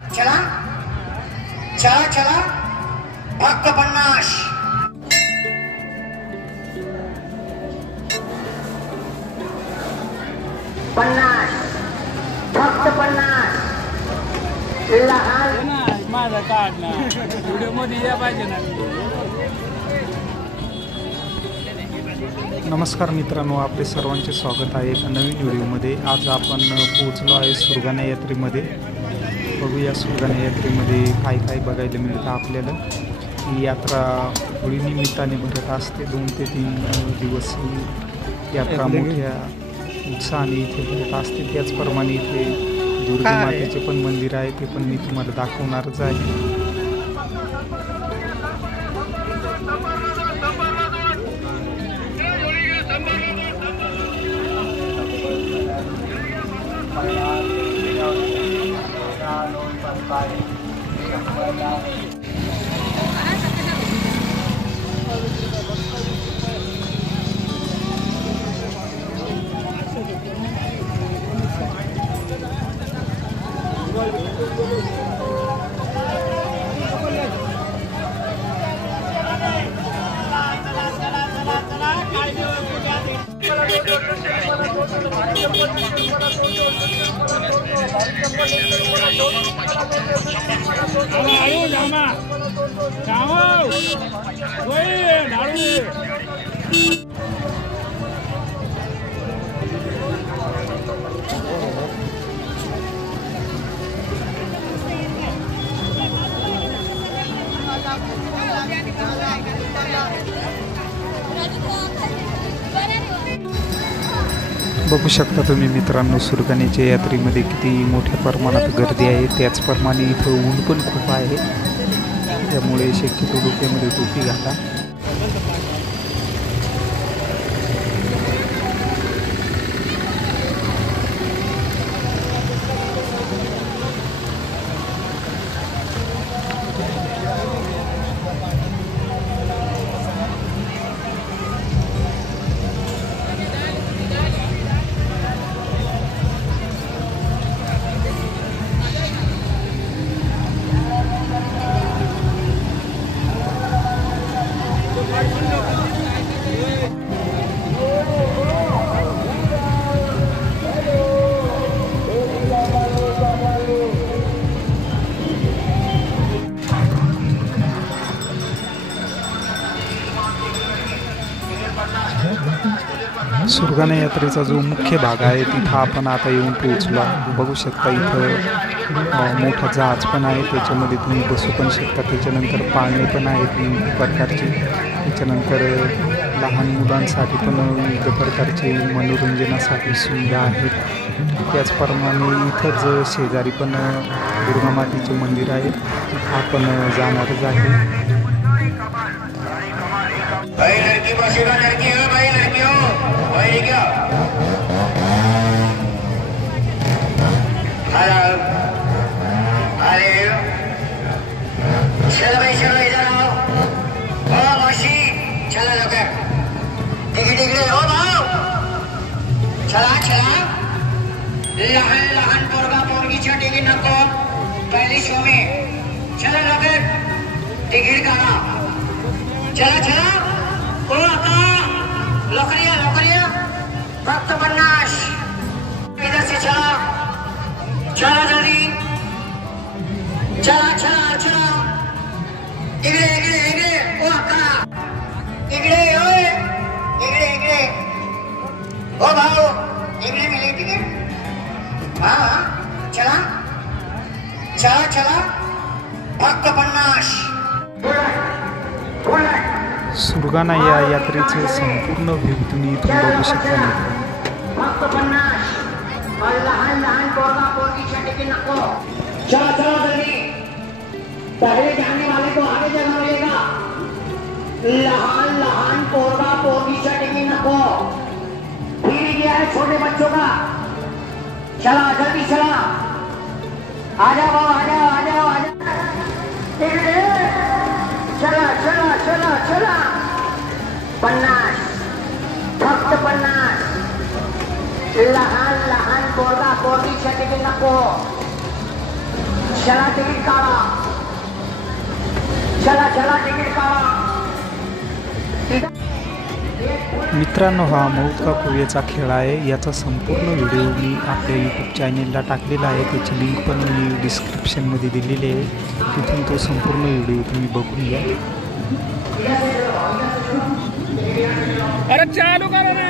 चला चला चला फक्त 50 फक्त 50 लहान माझा काढ ना व्हिडिओ मध्ये या पाहिजे ना। नमस्कार मित्रांनो, आपले सर्वांचे स्वागत आहे एका नवीन व्हिडिओमध्ये। आज आपण पोहोचलो आहे सुरगाणा यात्रेमध्ये। बघूया सुरगाणा यात्रेमध्ये काय काय बघायला मिळतं आपल्याला। ही यात्रा होळी निमित्ताने भरत असते। 2 ते 3 दिवस ही यात्रा मोठ्या उत्साहाने इथे भरत असते। त्याचप्रमाणे इथे दुर्गा मातेचे पण मंदिर आहे, ते पण मी तुम्हाला दाखवणारच आहे। बघू शकता तुम्ही मित्रांनो, सुरगाण्याच्या यात्रेमध्ये किती मोठ्या प्रमाणात गर्दी आहे। त्याचप्रमाणे इथं ऊन पण खूप आहे, त्यामुळे शक्यतो डोक्यामध्ये टोपी घाला। सुरगाणा यात्रेचा जो मुख्य भाग आहे तिथं आपण आता येऊन पोहोचलो। बघू शकता इथं मोठा जहाज पण आहे, त्याच्यामध्ये तुम्ही बसू पण शकता। त्याच्यानंतर पाळणे पण आहेत विविध प्रकारचे। त्याच्यानंतर लहान मुलांसाठी पण विविध प्रकारचे मनोरंजनासाठी सुविधा आहेत। त्याचप्रमाणे इथंच शेजारी पण दुर्गा मातेचे मंदिर आहे, तिथं आपण जाणारच आहे। चलो भाई चलो इधर आओ। ओ मौसी चला लवकर, तिकडे तिकडे हो भाऊ, चला चला। लहान लहान पोरगा पोरगीच्या तिकीट नको, पहिली शो में चला लवकर तिकीट काढा। चला चला ओ आता लवकर या फक्त 50 इधर से चला चला जल्दी चला चला चला। इकडे इकडे इकडे ओ अक्का इकडे ओय इकडे ओ भाऊ इकडे मिळे तिकीट। हाँ चला चला चला फक्त 50। सुरगाणा या यात्रेचे संपूर्ण व्ह्यू तुम्ही इथून बघू शकता। फक्त 50 और लहान लहान पोरगा पोरगीच्या तिकीट नको। चलो चलो जल्दी, पहले जाने वाले को आगे जगह मिलेगा। लहान लहान पोरगा पोरगीच्या तिकीट नको। फिर गया है छोटे बच्चों का। चला जल्दी चला, आ जाओ आ जाओ आ जाओ आ जाओ। चला चला चला चला 50 फक्त 50। लहान लहान पोरगा पोरगीच्या तिकीट नको। चला तिकीट काढा, चला चला तिकीट काढा. मित्रांनो, हा मौत का कुवेचा खेळ आहे. याचा संपूर्ण व्हिडिओ मी आपल्या यूट्यूब चॅनेलला टाकलेला आहे. त्याची लिंक पण मी डिस्क्रिप्शनमध्ये दिलेली आहे. तिथून तो संपूर्ण व्हिडिओ तुम्ही बघून घ्या. अरे चालू करा ना.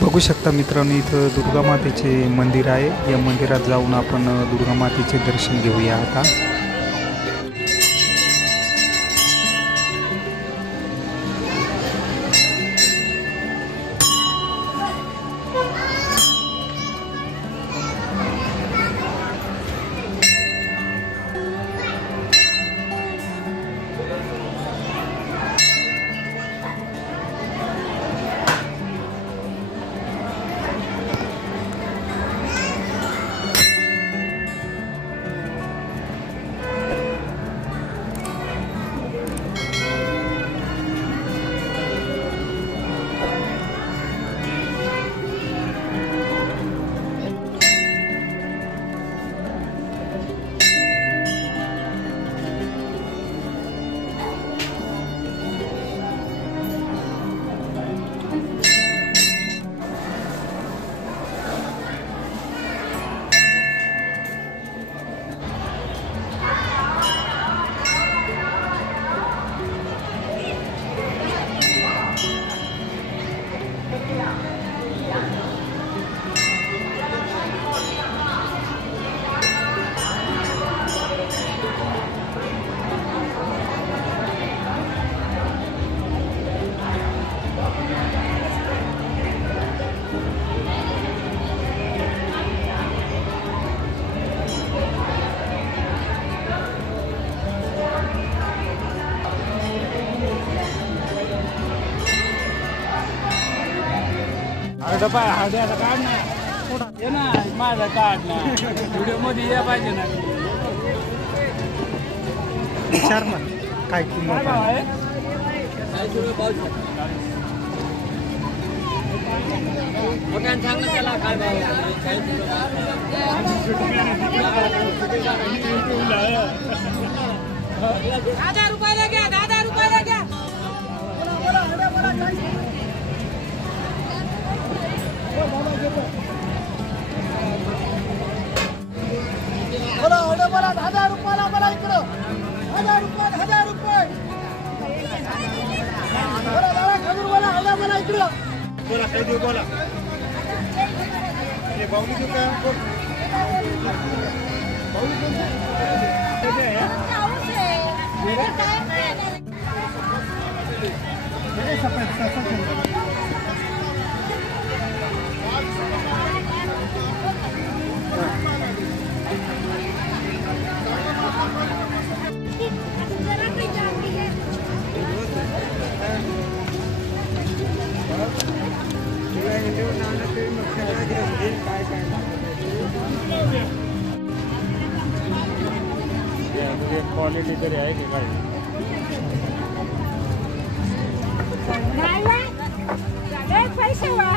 बघू शकता मित्रांनो, इथं दुर्गा मातेचे मंदिर आहे. या मंदिरात जाऊन आपण दुर्गा मातेचे दर्शन घेऊया आता. डबा हळद्याचा काढ ना. ये ना माझा काढ ना. व्हिडिओ मध्ये या पाहिजे ना. विचार ना काय किंमत आहे. ₹1000 घ्या. 10,000 रुपयाला घ्या. बोला 10,000 रुपयाला मला इकडं. 10,000 रुपये. बोला दादा खजूर बोला. मला इकडं. बोला काही देऊ बोला. हे बावली देऊ काय? बावली देऊ. क्वालिटी तरी आहे की काय पैसे वा